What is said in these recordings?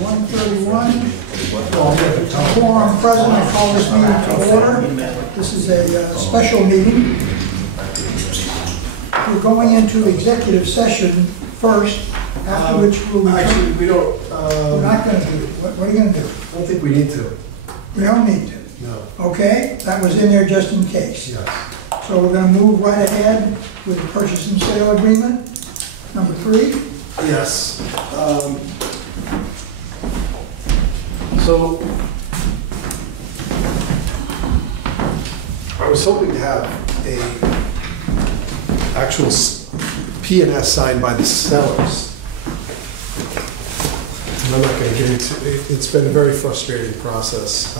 1:31. Quorum present, I call this meeting to order. This is a special meeting. We're going into executive session first, after which we'll... Actually, we don't... we're not going to do it. What are you going to do? I don't think we need to. We don't need to. No. Okay, that was in there just in case. Yes. So we're going to move right ahead with the purchase and sale agreement. Number 3. Yes. So, I was hoping to have a actual P&S signed by the sellers. And I'm not going to get into it. It's been a very frustrating process.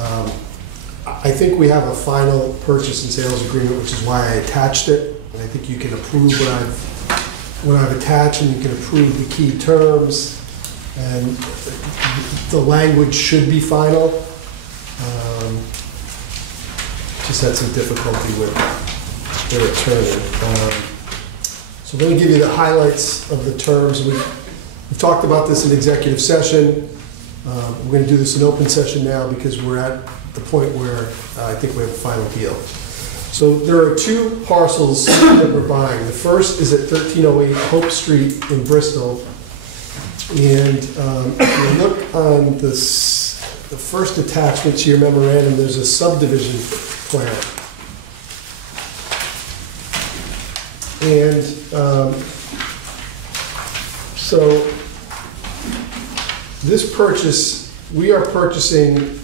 I think we have a final purchase and sales agreement, which is why I attached it. And I think you can approve what I've attached, and you can approve the key terms. And the language should be final. Just had some difficulty with their attorney. So let me give you the highlights of the terms. We've talked about this in executive session. We're going to do this in open session now because we're at the point where I think we have a final deal. So there are 2 parcels that we're buying. The first is at 1308 Hope Street in Bristol. And if you look on the first attachment to your memorandum, there's a subdivision plan. And so this purchase, we are purchasing,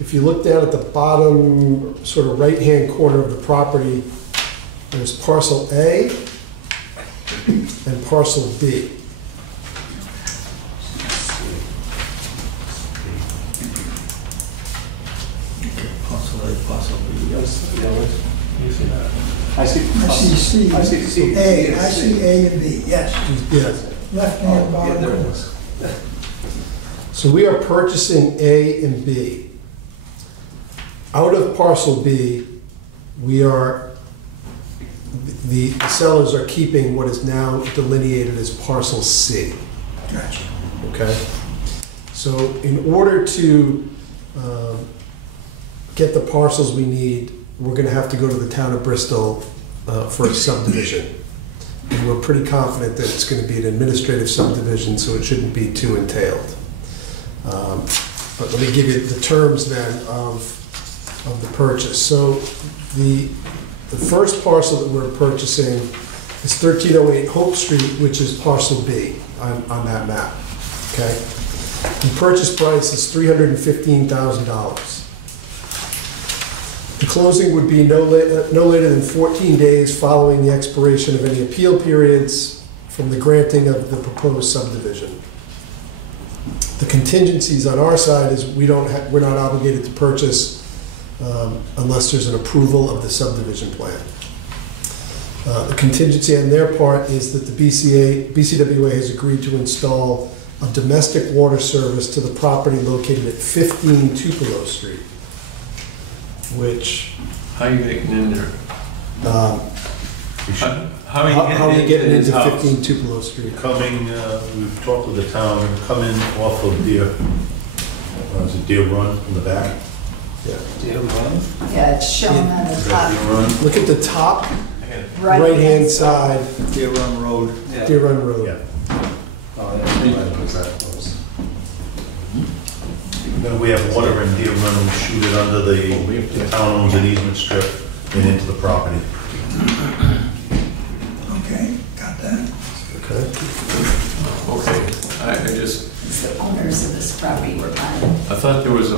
if you look down at the bottom sort of right-hand corner of the property, there's parcel A and parcel B. I see C. I see C. A. I see A and B. Yes. Yes. Left hand bottom corner. So we are purchasing A and B. Out of parcel B, the sellers are keeping what is now delineated as parcel C. Gotcha. Okay? So in order to get the parcels we need, we're going to have to go to the town of Bristol for a subdivision. And we're pretty confident that it's going to be an administrative subdivision, so it shouldn't be too entailed. But let me give you the terms then of the purchase. So the first parcel that we're purchasing is 1308 Hope Street, which is parcel B on that map. Okay? The purchase price is $315,000. The closing would be no later than 14 days following the expiration of any appeal periods from the granting of the proposed subdivision. The contingencies on our side is we're not obligated to purchase unless there's an approval of the subdivision plan. The contingency on their part is that the BCWA has agreed to install a domestic water service to the property located at 15 Tupelo Street. Which... How are you getting in there? How are you getting into 15 Tupelo Street? Coming, we've talked with the town, coming off of Deer Run in the back. Yeah. Deer Run? Yeah, it's shown on the top. Deer Run? Look at the top Right-hand side. Deer Run Road. Yeah. Deer Run Road. Yeah. Oh, yeah. Then we have water in Deer Run, we shoot it under the town owns an easement strip and into the property. Okay, got that. Okay. Okay, I just, It's the owners of this property we're buying. I thought there was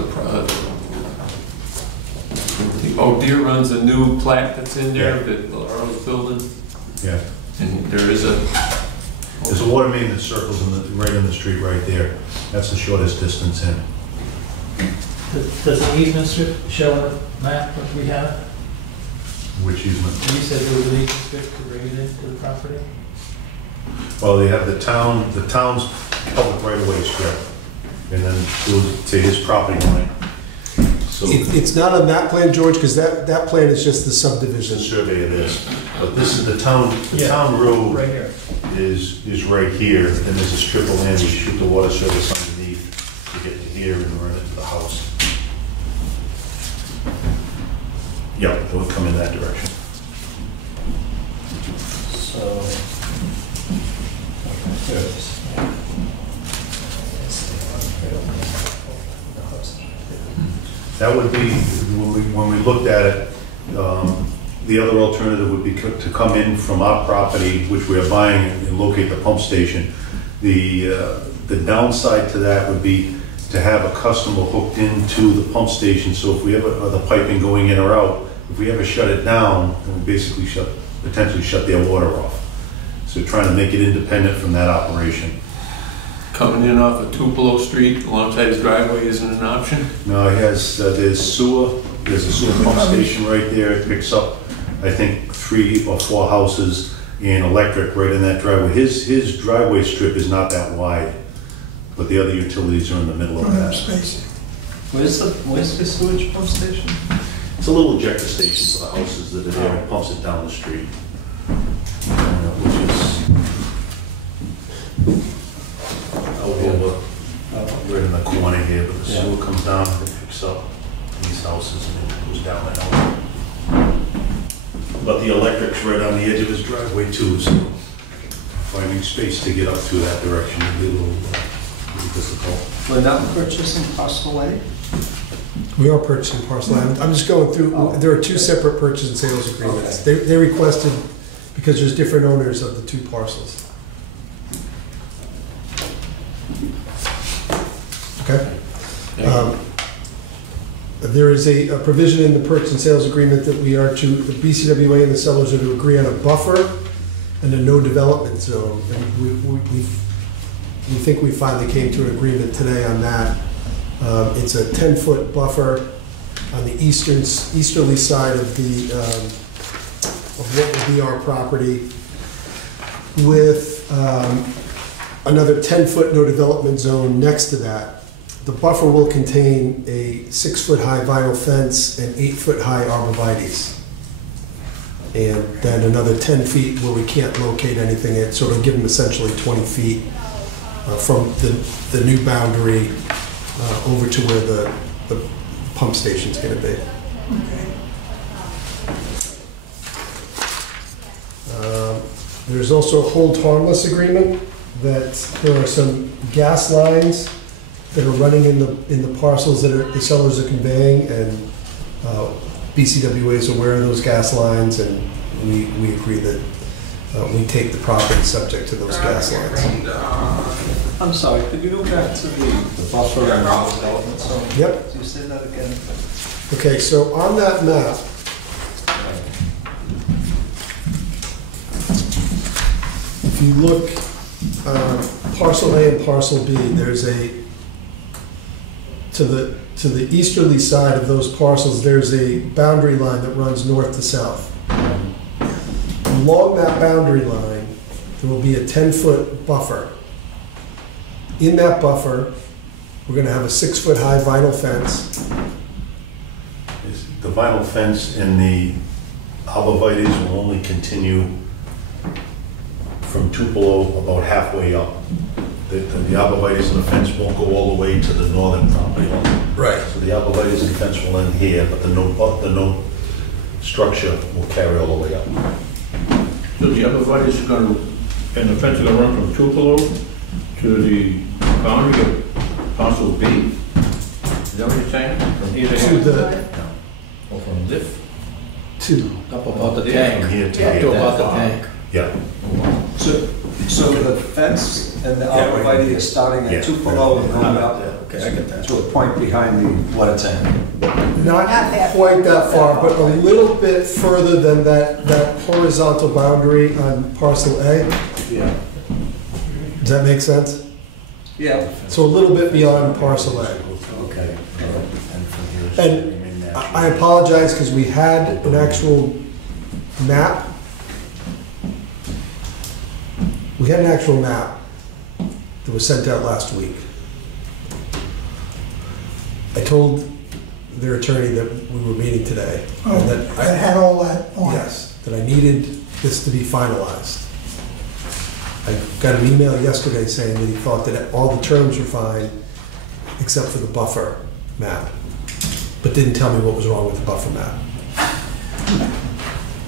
Deer Run's a new plat that's in there Yeah. that Laura's building, Yeah. and there is a... There's a water main that circles right in the street right there. That's the shortest distance in. Does the easement strip show on the map that we have? Which easement? You said there was an easement strip to bring it into the property? Well, they have the town's public right-of-way strip, and then goes to his property line. So It's not on that plan, George, because that plan is just the subdivision. the survey of this, but this is the town road Right here. is right here, and there's a strip of land, we shoot the water service underneath to here and run into the house. Yeah, it would come in that direction. So. There it is. That would be, when we looked at it, the other alternative would be to come in from our property, which we are buying, and locate the pump station. The downside to that would be to have a customer hooked into the pump station, so if we ever, the piping going in or out, if we ever shut it down, then we basically potentially shut their water off. So trying to make it independent from that operation. Coming in off of Tupelo Street alongside his driveway isn't an option? No, it has, there's a sewer pump station right there. It picks up, I think, 3 or 4 houses and electric right in that driveway. His driveway strip is not that wide, but the other utilities are in the middle of Don't have that. space. Where's the sewage pump station? It's a little ejector station for the houses that are there and pumps it down the street. Which is over, right in the corner here, but the sewer comes down and it picks up these houses and it goes down the hill. But the electric's right on the edge of his driveway too, so finding space to get up through that direction would be a little difficult. We're not purchasing parcel A? We are purchasing parcel A. I'm just going through, there are 2 separate purchase and sales agreements. They requested, because there's different owners of the 2 parcels. Okay? There is a provision in the purchase and sales agreement that we are to, the BCWA and the sellers are to agree on a buffer and a no development zone. And we think we finally came to an agreement today on that. It's a 10-foot buffer on the easterly side of the of what will be our property, with another 10-foot no development zone next to that. The buffer will contain a 6-foot-high vinyl fence and 8-foot-high arborvitaes, and then another 10 feet where we can't locate anything in, so it'll give them essentially 20 feet from the new boundary over to where the pump station's going to be. There's also a hold harmless agreement that there are some gas lines that are running in the parcels that the sellers are conveying, and BCWA is aware of those gas lines, and we agree that we take the property subject to those gas lines. I'm sorry, could you go back to the buffer and the development zone? Yep. Could you say that again? Okay, so on that map, if you look, parcel A and parcel B, there's to the easterly side of those parcels, there's a boundary line that runs north to south. Along that boundary line, there will be a 10-foot buffer. In that buffer, we're going to have a 6-foot-high vinyl fence. The vinyl fence and the arborvitaes will only continue from Tupelo about halfway up. The arborvitaes and the fence won't go all the way to the northern property line. Right. So the arborvitaes and the fence will end here, but the no structure will carry all the way up. So the arborvitaes are going to, and the fence is going to run from Tupelo to the boundary of parcel B? Is that what you're saying? From here to To here? the, Or from this? to, Up about the From tank. here to Up to here. about the tank. Yeah. So the fence and the arborvitae is starting Yeah. at Tupelo and going up Okay, I get that. to a point behind the water tank. not that quite far. that far, but a little bit further than that horizontal boundary on parcel A. Yeah. Does that make sense? Yeah. So a little bit beyond parcel A. Okay. And I apologize because we had an actual map. We had an actual map that was sent out last week. I told their attorney that we were meeting today. Oh, And that I had all that on. Yes, that I needed this to be finalized. I got an email yesterday saying that he thought that all the terms were fine, except for the buffer map, but didn't tell me what was wrong with the buffer map.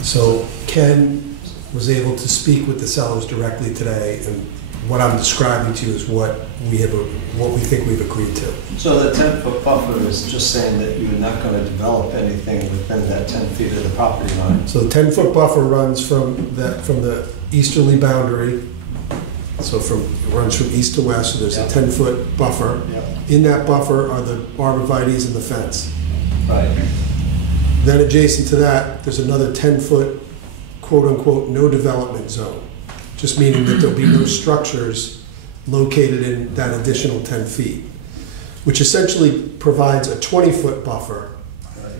So Ken was able to speak with the sellers directly today, and what I'm describing to you is what we think we've agreed to. So the 10-foot buffer is just saying that you're not going to develop anything within that 10 feet of the property line? So the 10-foot buffer runs from the easterly boundary, so it runs from east to west, so there's a 10-foot buffer. Yep. In that buffer are the arborvitaes and the fence. Right. Then adjacent to that, there's another 10-foot, quote-unquote, no development zone, just meaning that there'll be no structures located in that additional 10 feet, which essentially provides a 20-foot buffer, Right.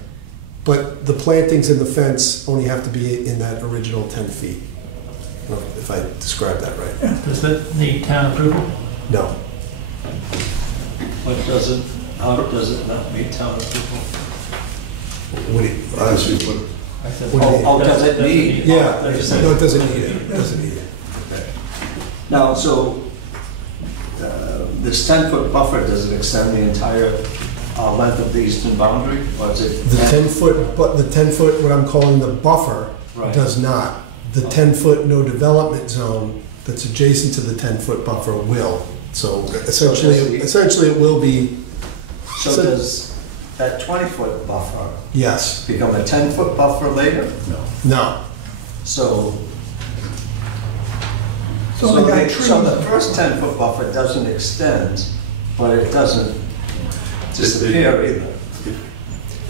but the plantings and the fence only have to be in that original 10 feet. I don't know if I described that right. Does that need town approval? No. How does it not meet town approval? What do you, Honestly, I said, What do you need? Does it need? yeah, no, Does it doesn't need it. It doesn't need it. Now, so this 10-foot buffer, does it extend the entire length of the eastern boundary? Or is it The 10-foot, but the 10-foot, what I'm calling the buffer, Right. does not. The 10-foot no development zone that's adjacent to the 10-foot buffer will. So essentially it will be, So does that 20-foot buffer yes, become a 10-foot buffer later? no. So So we got trees. so the first 10-foot buffer doesn't extend, but it doesn't disappear either.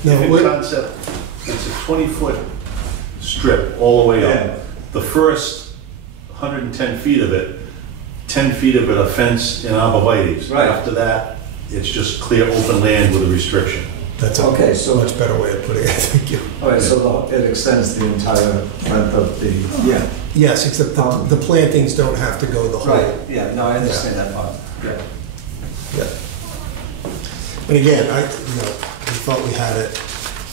No, in what- concept, it's a 20-foot strip all the way Yeah. up. The first 110 feet of it, 10 feet of it are fence and arborvitae's. Right. After that, it's just clear open land with a restriction. That's a Okay, so- much better way of putting it, thank you. All right, so it extends the entire length of the... Yeah. Yes, except the plantings don't have to go the whole. Right, yeah, no, I understand that part. Yeah. Yeah. And again, we thought we had it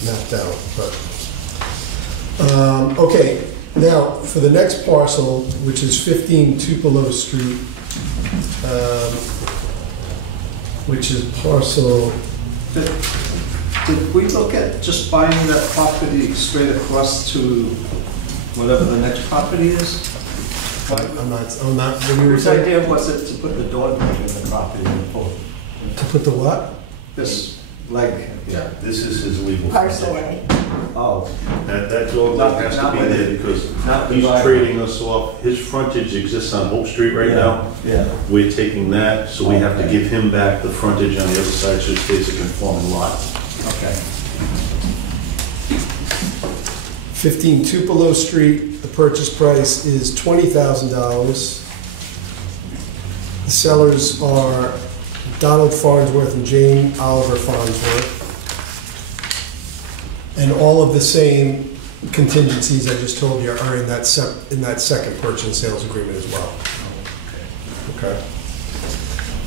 mapped out, but. Okay, now, for the next parcel, which is 15 Tupelo Street, which is parcel, Did we look at just buying that property straight across to whatever the next property is? I'm not, what you were Whose saying? idea was it to put the dog leg in the property and pull To put the what? this leg? Yeah, this is his legal. Parcel frontage. A. Oh, That dog leg has to Not be with there it. because Not he's divided. trading us off. His frontage exists on Hope Street right now. yeah. We're taking that, so we have to Okay. give him back the frontage on the other side, so it stays a conforming lot. Okay. 15 Tupelo Street, the purchase price is $20,000. The sellers are Donald Farnsworth and Jane Oliver Farnsworth. And all of the same contingencies I just told you are in that second purchase and sales agreement as well. Okay.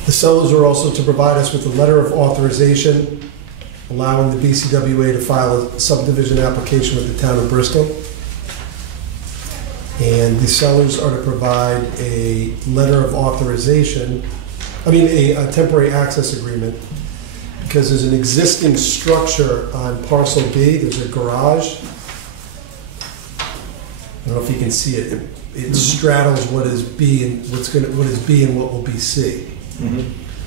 The sellers are also to provide us with a letter of authorization allowing the BCWA to file a subdivision application with the town of Bristol. And the sellers are to provide a letter of authorization, a temporary access agreement, because there's an existing structure on parcel B, there's a garage. I don't know if you can see it, it straddles what is B and what is B and what will be C.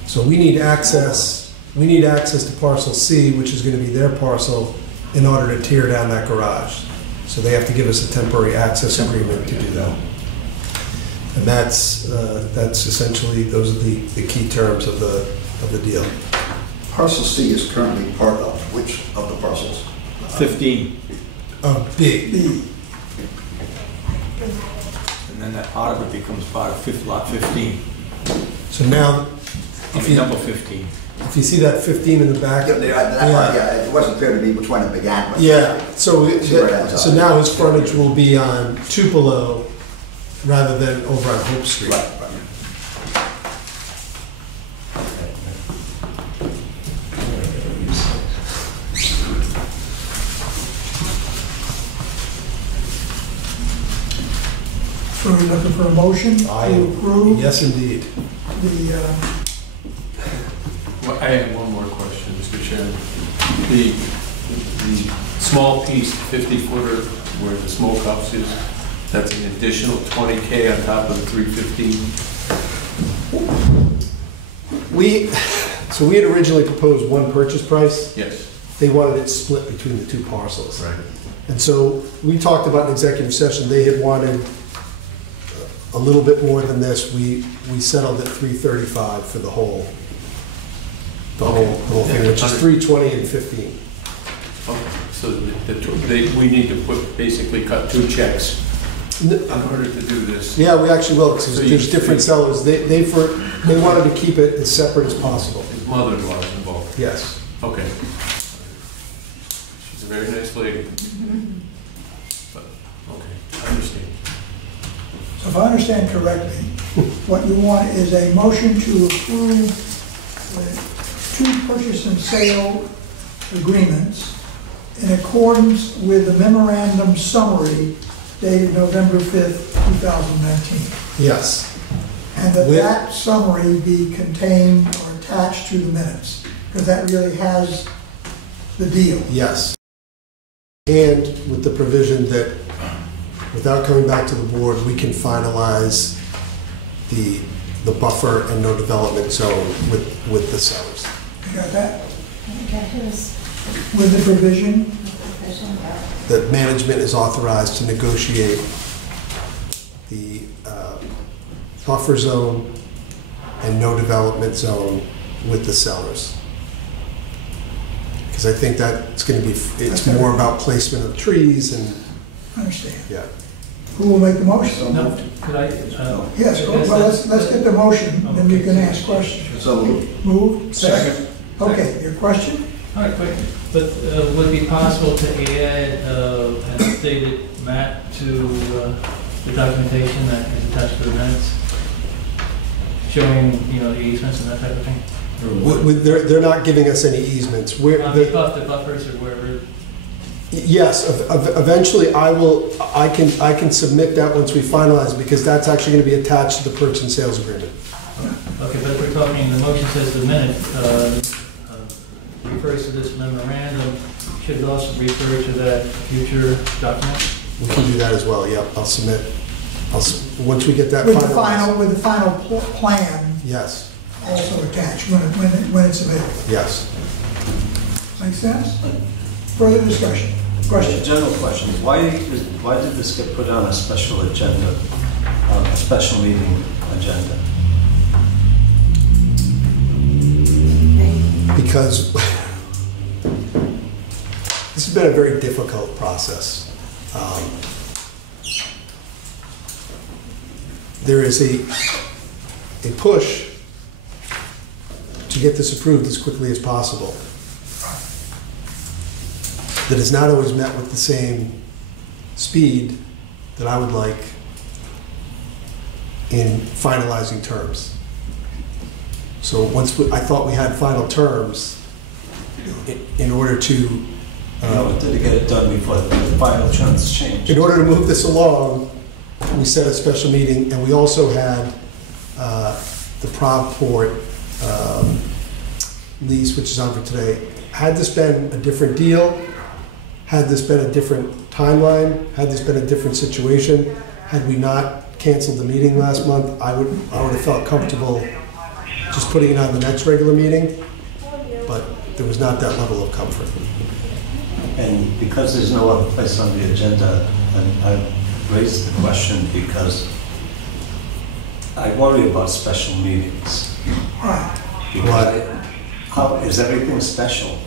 So we need access to parcel C, which is going to be their parcel, in order to tear down that garage. So they have to give us a temporary access agreement to do that. And that's essentially, those are the key terms of the deal. Parcel C is currently part of which of the parcels? 15, B. B. and then that part of it becomes part of lot 15. So now, Number 15. if you see that 15 in the back. It wasn't clear to me which one it began with. Yeah, so, See where it ends so up. now his frontage will be on Tupelo rather than over on Hope Street. Right, right. So we're looking for a motion to approve Yes, indeed. the Well, I have one more question, Mr. Chairman. The small piece, 50-footer, where the smokehouse is, that's an additional 20K on top of the 315? So we had originally proposed one purchase price. Yes. They wanted it split between the two parcels. Right. And so we talked about an executive session. They had wanted a little bit more than this. We settled at 335 for the whole thing, which is 320 and 15. Okay, so we need to basically cut 2 checks in order to do this. Yeah, we actually will, because there's different sellers. They wanted to keep it as separate as possible. His mother-in-law is involved. Yes. Okay. She's a very nice lady. But, okay, I understand. So if I understand correctly, what you want is a motion to approve the 2 purchase and sale agreements in accordance with the memorandum summary dated November 5th, 2019. Yes. And that summary be contained or attached to the minutes, because that really has the deal. Yes. And with the provision that without coming back to the board, we can finalize the buffer and no development zone with the sellers. You got that? I got his With the provision? provision, yeah. That management is authorized to negotiate the buffer zone and no development zone with the sellers. Because I think that's going to be, it's more about placement of trees and, I understand. yeah. Who will make the motion? No, could I? Yes, well, let's get the motion, then you can ask questions. So moved. Move? Second. Okay, your question? All right, quick. But would it be possible to add an updated map to the documentation that is attached to the minutes? Showing, the easements and that type of thing? They're not giving us any easements. The buffers or wherever? Yes, eventually I can submit that once we finalize, because that's actually going to be attached to the purchase and sales agreement. Okay, but if we're talking, the motion says the minute refers to this memorandum, should it also refer to that future document? We can do that as well, yep, I'll submit, once we get that With finalized. the final plan Yes, also attached when it's available. yes. Make sense? Further discussion? Question? General question, why did this get put on a special agenda, a special meeting agenda? Because this has been a very difficult process. There is a push to get this approved as quickly as possible that is not always met with the same speed that I would like in finalizing terms. So I thought we had final terms in order to... Did it get it done before the final terms changed? In order to move this along, we set a special meeting, and we also had the Provport lease, which is on for today. Had this been a different deal, had this been a different timeline, had this been a different situation, had we not canceled the meeting last month, I would have felt comfortable just putting it on the next regular meeting, but there was not that level of comfort. And because there's no other place on the agenda, and I raised the question because I worry about special meetings. Right. How is everything special?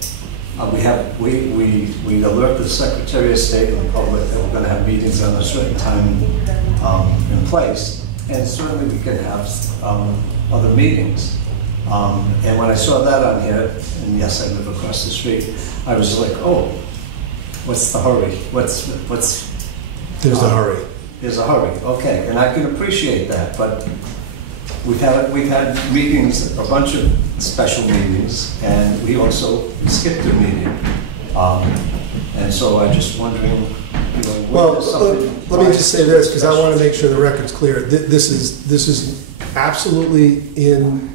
We alert the Secretary of State and the public that we're going to have meetings on a certain time in place, and certainly we can have other meetings. And when I saw that on here, and yes, I live across the street, I was like, oh, what's the hurry? There's a hurry. There's a hurry, okay, and I can appreciate that, but we've had meetings, a bunch of special meetings, and we also skipped a meeting. And so I'm just wondering, well, let me just say this, because I want to make sure the record's clear. This is absolutely in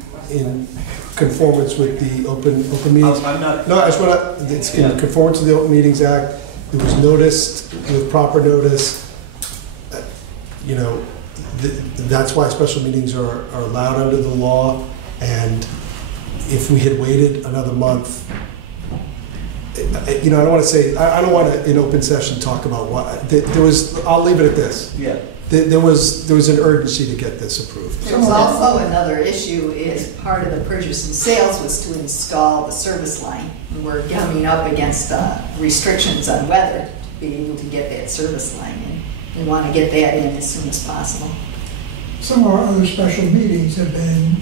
conformance with the open meetings. I'm not, No, I just want to, it's in Yeah. conformance with the Open Meetings Act. It was noticed with proper notice. You know, that's why special meetings are allowed under the law. And if we had waited another month, you know, I don't want to say, I don't want to, in open session, talk about what, there was, I'll leave it at this. yeah. There was an urgency to get this approved. There's also another issue is part of the purchase and sales was to install the service line. And we're coming up against restrictions on weather to be able to get that service line in. We want to get that in as soon as possible. Some of our other special meetings have been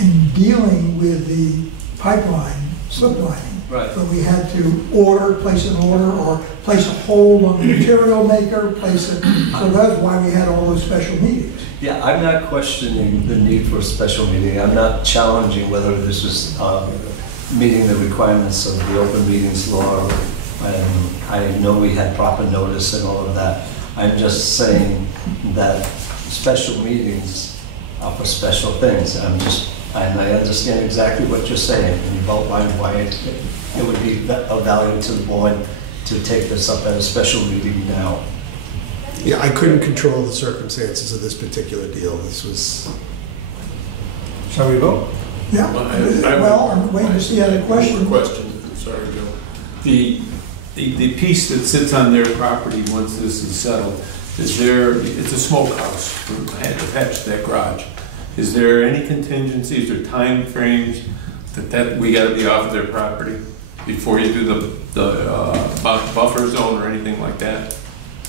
in dealing with the pipeline, slip lining. Right. But we had to place an order, or place a hold on the material maker, so that's why we had all those special meetings. Yeah, I'm not questioning the need for a special meeting. I'm not challenging whether this is meeting the requirements of the open meetings law. And I know we had proper notice and all of that. I'm just saying that special meetings are for special things. And I understand exactly what you're saying, and you've outlined why it would be of value to the board to take this up at a special meeting now. Yeah, I couldn't control the circumstances of this particular deal. This was, Shall we vote? Yeah, well, I'm waiting to see other questions. Question, sorry, Joe. The piece that sits on their property once this is settled, it's a smokehouse, attached to that garage. Is there any contingencies or time frames that we gotta be off their property before you do the buffer zone or anything like that?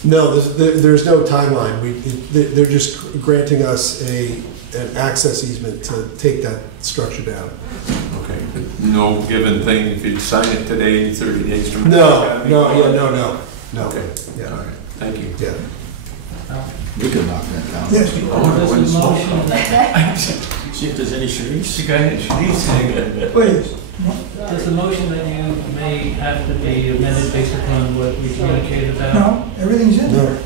no, there's no timeline. They're just granting us an access easement to take that structure down. Okay, but no given thing, if you sign it today, 30 days from now? No. Okay, Yeah. all right, thank you. Yeah. We can knock that down. Yes, There's a motion that, See if there's any Sharice. Go ahead, Shanice. please. there's a motion that you may have to be amended based upon what we communicated about. No, everything's in there.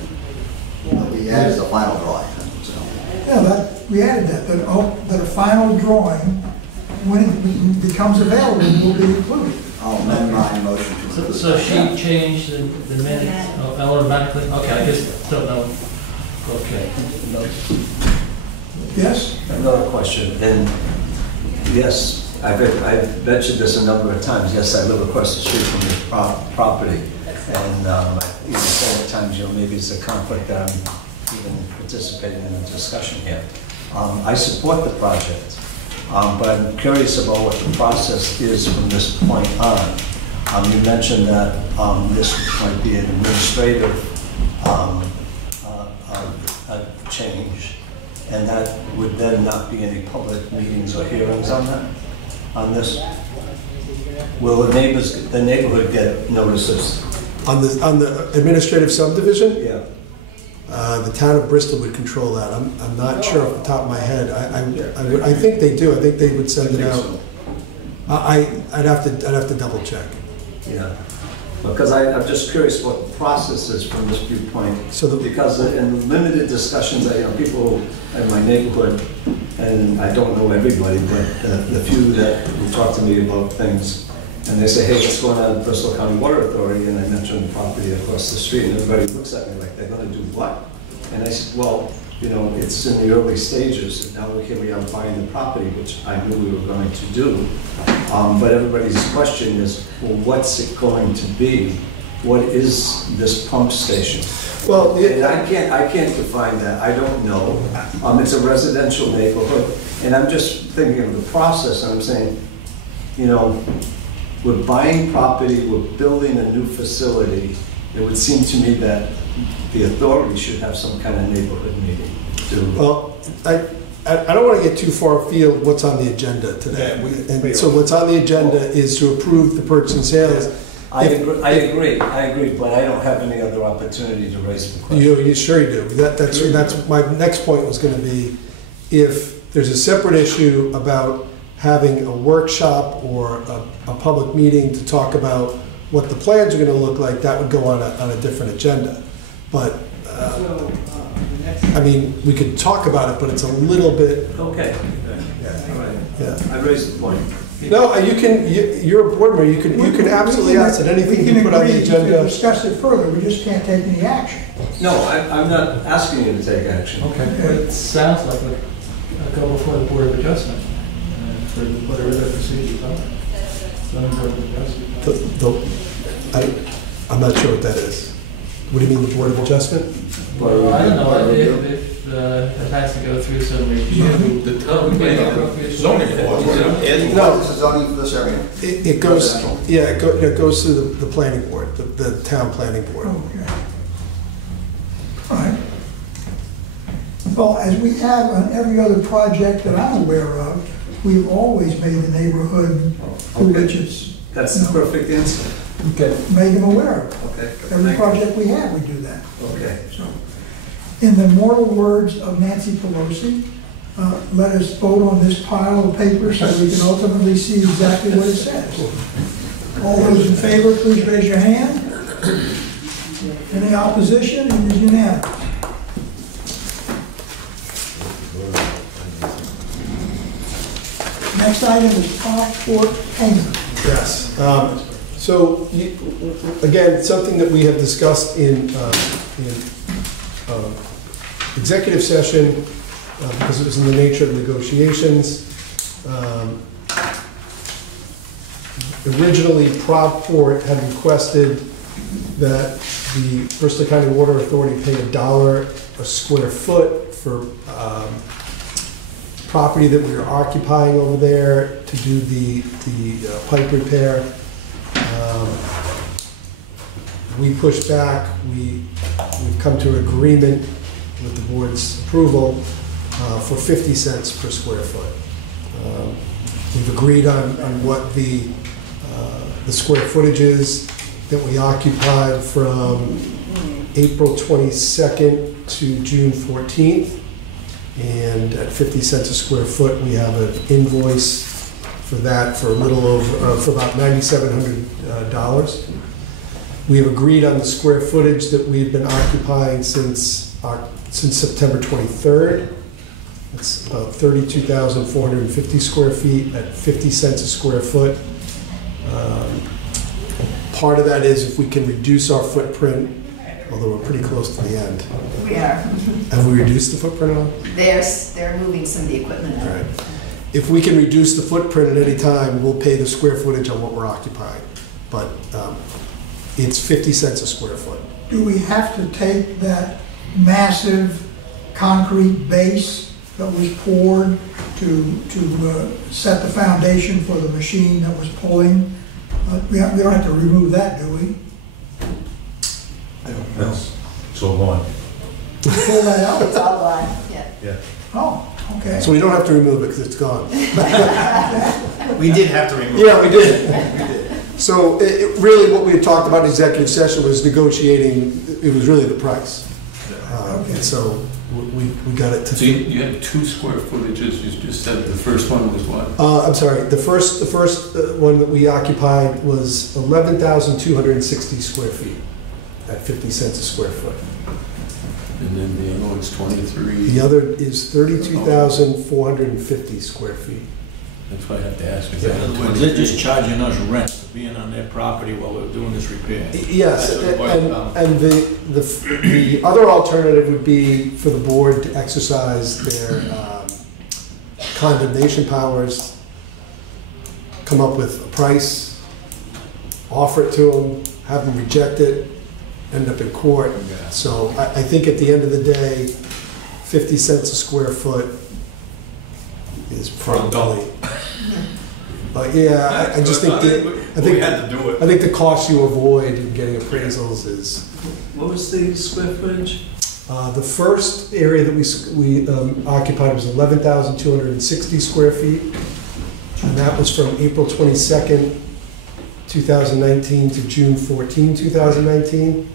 We added the final drawing, so. Yeah, we added that, but a final drawing, when it becomes available, will be included. I'll amend my motion to So approve. so she changed the minutes automatically? Okay, I just don't know. Okay. Yes? Another question, and yes, I've mentioned this a number of times. Yes, I live across the street from this property, and I even said at times, you know, maybe it's a conflict that I'm even participating in the discussion here. I support the project, but I'm curious about what the process is from this point on. You mentioned that this might be an administrative change, and that would then not be any public meetings or hearings on that, on this? Will the neighborhood get notices? On the administrative subdivision, Yeah. the town of Bristol would control that. I'm not sure off the top of my head. I think they do. I think they would send it out. I'd have to double check. Yeah. Because I'm just curious what the process is from this viewpoint. Because in limited discussions, people in my neighborhood, and I don't know everybody, but the few that will talk to me about things, and they say, hey, what's going on at Bristol County Water Authority? And I mention the property across the street, and everybody looks at me like, they're going to do what? And I said, well, it's in the early stages, and now here we are buying the property, which I knew we were going to do. But everybody's question is, well, what's it going to be? What is this pump station? Well, And I can't define that. I don't know. It's a residential neighborhood, and I'm just thinking of the process, and I'm saying, we're buying property, we're building a new facility. It would seem to me that the authority should have some kind of neighborhood meeting to. Well, I don't want to get too far afield what's on the agenda today. And so what's on the agenda is to approve the purchase and sales. I agree, but I don't have any other opportunity to raise the question. You sure you do. That's my next point was going to be, if there's a separate issue about having a workshop or a public meeting to talk about what the plans are going to look like, that would go on a different agenda. But I mean, we could talk about it, but it's a little bit, Okay. yeah. All right. Yeah. I raised the point. No, you're a board member, you can absolutely ask that anything you put on the We can agree agenda. to discuss it further, we just can't take any action. No, I'm not asking you to take action. It sounds like a go before the Board of Adjustment, for whatever the procedures are. Zoning Board of Adjustment. I'm not sure what that is. What do you mean, the Board of Adjustment? Well, I don't know, if it has to go through some review. The town planner, Zoning board. No. This is zoning for this area. It goes, Residential. yeah, it goes to the planning board, the town planning board. Okay. All right. Well, as we have on every other project that I'm aware of, we've always made the neighborhood who riches, That's the perfect answer. Okay. made them aware of it. Okay. Every Thank you. project we have, we do that. Okay. So, in the immortal words of Nancy Pelosi, let us vote on this pile of paper so we can ultimately see exactly what it says. All those in favor, please raise your hand. Any opposition? It is unanimous. Next item is passport payment. Yes. So, again, something that we have discussed in executive session, because it was in the nature of negotiations. Originally, Provport had requested that the Bristol County Water Authority pay $1 a square foot for property that we were occupying over there to do the pipe repair. We pushed back. We've come to an agreement with the board's approval for 50 cents per square foot. We've agreed on what the square footage is that we occupied from April 22nd to June 14th. And at 50 cents a square foot, we have an invoice for that for a little over, for about $9,700. We have agreed on the square footage that we've been occupying since September 23rd. It's about 32,450 square feet at 50 cents a square foot. Part of that is if we can reduce our footprint, although we're pretty close to the end. We are. Have we reduced the footprint at all? They're moving some of the equipment All out. right. If we can reduce the footprint at any time, we'll pay the square footage on what we're occupying. But it's 50 cents a square foot. Do we have to take that massive concrete base that was poured to set the foundation for the machine that was pulling? We don't have to remove that, do we? That's so long. Pull that out? It's all line, yeah. Yeah. Oh, okay. So we don't have to remove it because it's gone. We did have to remove it. Yeah, we did. So really what we had talked about in executive session was negotiating, it was really the price. And so we got it to. So you had 2 square footages, you just said the first one was what? I'm sorry, the first one that we occupied was 11,260 square feet at 50 cents a square foot. And then the other one's 23. The other is 32,450 square feet. That's why I have to ask. Is Yeah. that the Was it just charging us rent for being on their property while we were doing this repair? Yes, That's what it boils down to. and the other alternative would be for the board to exercise their condemnation powers, come up with a price, offer it to them, have them reject it, end up in court. So I think at the end of the day, 50 cents a square foot is probably. But yeah, I just think We had to do it. I think the cost you avoid in getting appraisals is. What was the square footage? The first area that we occupied was 11,260 square feet, and that was from April 22nd, 2019 to June 14, 2019.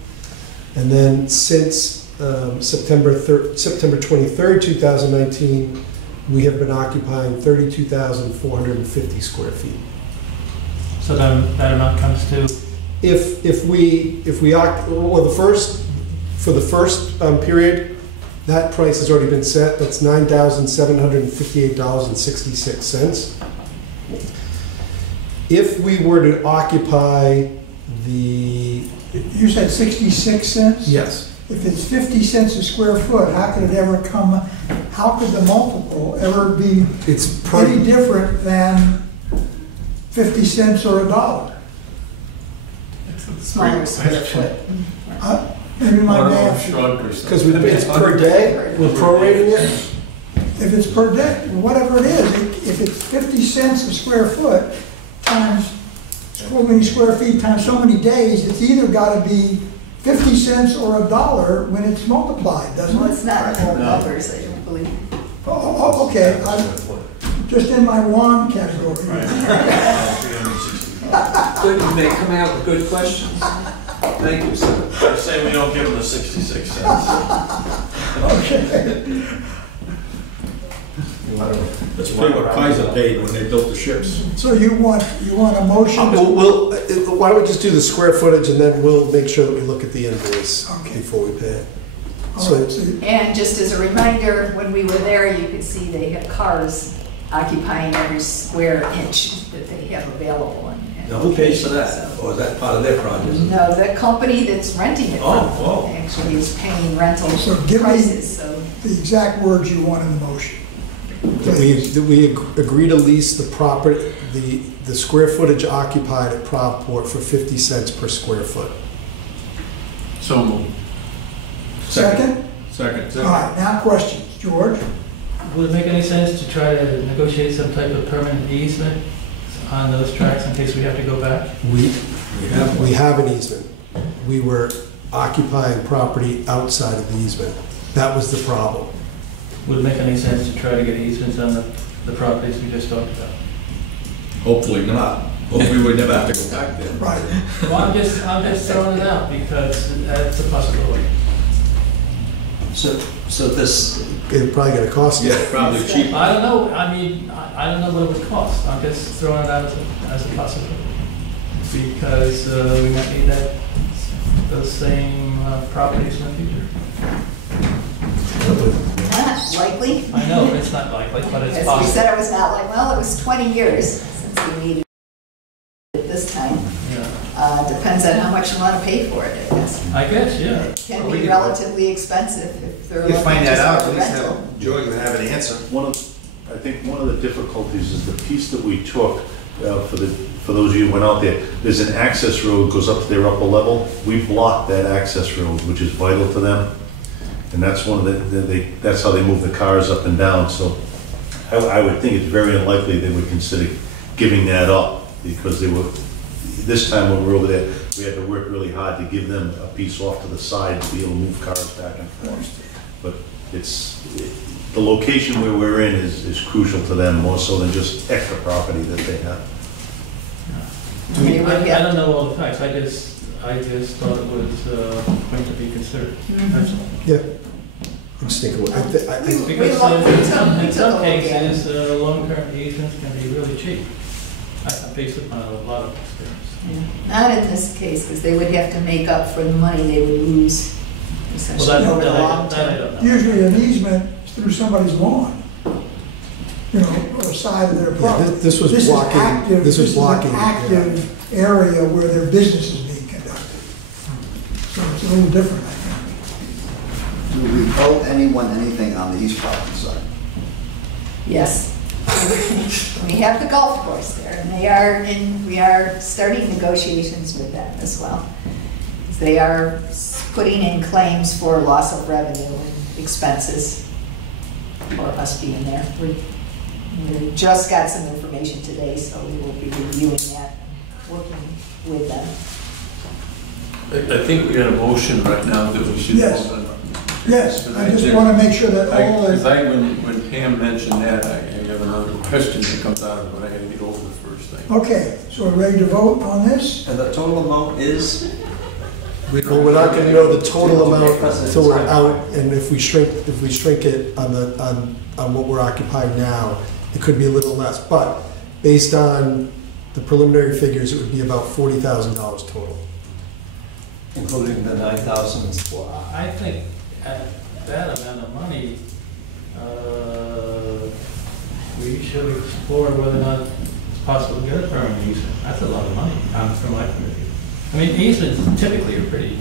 And then since September 23rd, 2019, we have been occupying 32,450 square feet. So then that amount comes to, If we for the first period, That price has already been set. That's $9,758.66. If we were to occupy the... You said 66 cents? Yes. If it's 50 cents a square foot, how could it ever come, how could the multiple ever be It's per... any different than 50 cents or $1? Smaller square foot. Maybe my Or math, shrunk or something. Because it's per day? We're prorating it? if it's per day, whatever it is, if it's 50 cents a square foot times so many square feet times so many days, it's either got to be 50 cents or $1 when it's multiplied, doesn't Well, it? it's not whole numbers, I don't believe. Oh, okay, I'm just in my wand category. Good, they come out with good questions. Thank you, sir. I say we don't give them the 66 cents. Okay. That's pretty what Kaiser paid when they built the ships. So you want a motion? Why don't we just do the square footage and then we'll make sure that we look at the invoice Okay. before we pay it. All right, so And just as a reminder, when we were there, you could see they have cars occupying every square inch that they have available. Now, who pays for that? Or is that part of their project? No, the company that's renting it from Oh. actually is paying rental So give me- prices, so. the exact words you want in the motion. That we agree to lease the property, the square footage occupied at Provport for 50 cents per square foot. So moved. Second? Second. All right, now questions. George? Would it make any sense to try to negotiate some type of permanent easement on those tracks in case we have to go back? We have an easement. We were occupying property outside of the easement. That was the problem. Would it make any sense to try to get easements on the properties we just talked about? Hopefully not. Hopefully we never have to go back there. Right. Well, I'm just throwing it out because that's a possibility. So this, It's probably gonna cost you. Yeah, probably cheap. I don't know, I mean, I don't know what it would cost, I'm just throwing it out as a possibility. Because we might need those same properties in the future. Not likely. I know, it's not likely, but it's As we possible. said, it was not like, well, it was 20 years since we needed it this time. Yeah. Depends on how much you want to pay for it, I guess. I guess, yeah. It can be relatively expensive if they're You looking find that just out, for at least rental. have, George would have an answer. I think one of the difficulties is the piece that we took for those of you who went out there, there's an access road goes up to their upper level. We blocked that access road, which is vital to them. And that's one of that's how they move the cars up and down. So I would think it's very unlikely they would consider giving that up because this time when we were over there, we had to work really hard to give them a piece off to the side to be able to move cars back and forth. But the location where we're in is crucial to them more so than just extra property that they have. I don't know all the facts, I just thought it was a point to be considered. That's all. Yeah. I'm sticking with it. Because We in took some a look at it. cases, long-term easements can be really cheap. Based upon a lot of experience. Not in this case, because they would have to make up for the money they would lose Well, essentially over the long that I term. don't know. Usually an easement is through somebody's lawn, or side of their property. This was blocking. This was blocking. an active area where their business is being conducted. So it's a little different, I think. Do we owe anyone anything on the east property side? Yes. We have the golf course there, and we are starting negotiations with them as well. They are putting in claims for loss of revenue and expenses for us being there. We just got some information today, so we will be reviewing that, working with them. I think we got a motion right now that we should. Yes. vote on. Yes, I just want to make sure that all Because is, when Pam mentioned that, I have another question that comes out of it, but I gotta get over the first thing. okay, so we're ready to vote on this? and the total amount is? Well, we're not gonna know the total amount until we're out, and if we shrink it on what we're occupying now, it could be a little less, but based on the preliminary figures, it would be about $40,000 total. Including the 9,000. Well, I think that amount of money, we should explore whether or not it's possible to get a permanent easement. That's a lot of money, from my point of view. I mean, easements typically are pretty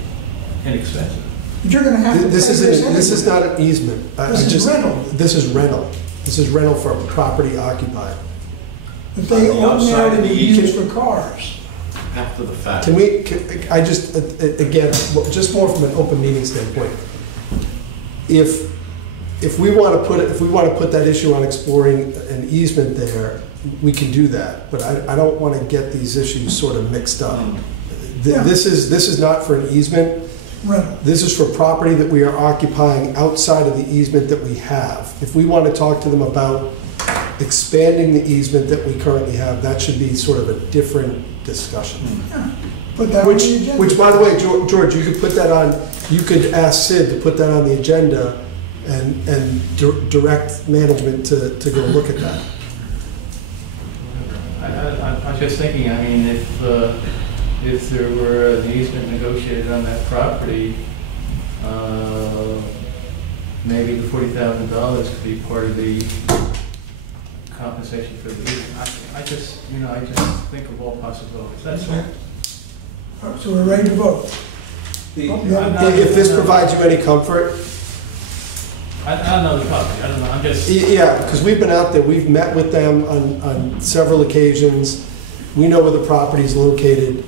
inexpensive. But you're gonna have to pay This is anyway. not an easement. This is rental. This is rental. This is rental for property occupied. But they On the outside of ordinarily the use easement. for cars. After the fact. I just, again, just more from an open meeting standpoint, if we want to put that issue on exploring an easement there, we can do that, but I don't want to get these issues sort of mixed up. Yeah. This is not for an easement. Rental. This is for property that we are occupying outside of the easement that we have. If we want to talk to them about expanding the easement that we currently have, that should be sort of a different discussion. Yeah. Put that on the agenda. Which, by the way, George, you could put that on, you could ask Sid to put that on the agenda and direct management to go look at that. I was just thinking, I mean, if there were an easement negotiated on that property, maybe the $40,000 could be part of the compensation for the easement. I just think of all possibilities, that's all. All right, so we're ready to vote. If this provides you any comfort, I don't know the property, I don't know, I'm just. yeah, because we've been out there, we've met with them on several occasions. We know where the property is located.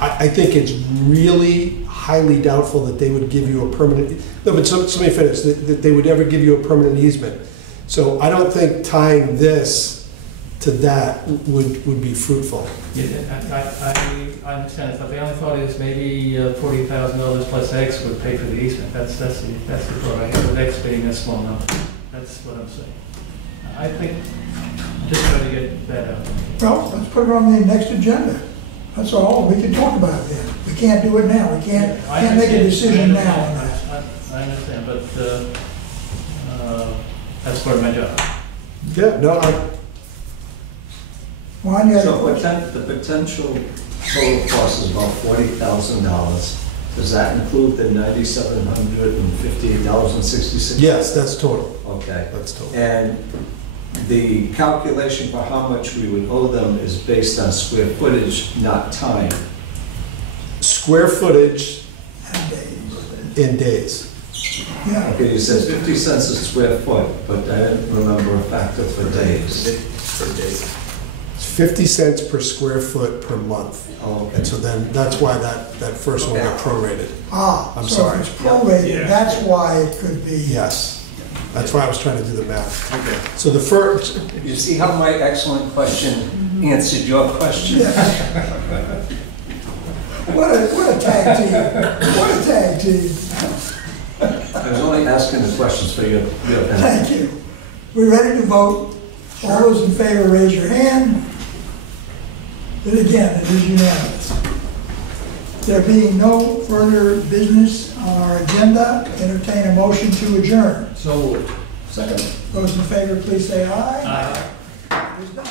I think it's really highly doubtful that they would give you a permanent, no, but let me finish, that they would ever give you a permanent easement. So I don't think tying this to that would be fruitful. Yeah, I understand it, but the only thought is maybe $40,000 plus X would pay for the easement. That's the thought I have, with X being a small number. That's what I'm saying. I think, just try to get that out. Well, let's put it on the next agenda. That's all. We can talk about it then. We can't do it now. We can't make a decision now on that. I understand, but that's part of my job. Yeah, no, Well, I So the potential total cost is about $40,000. Does that include the $9,758.66? yes, that's total. Okay. That's total. And the calculation for how much we would owe them is based on square footage, not time. Square footage And days. in days. Yeah. Okay, you said 50 cents a square foot, but I didn't remember a factor for days. It's 50 cents per square foot per month. Oh, And okay. so then that's why that first one got prorated. I'm sorry. So if it's prorated, that's why it could be. Yes. That's why I was trying to do the math. Okay. So the first, You see how my excellent question answered your question? Yeah. What a tag team. What a tag team. I was only asking the questions for your benefit. Thank you. We're ready to vote. All those in favor, raise your hand. But again, it is unanimous. There being no further business on our agenda, entertain a motion to adjourn. So. Second. Those in favor, please say aye. Aye. It is done.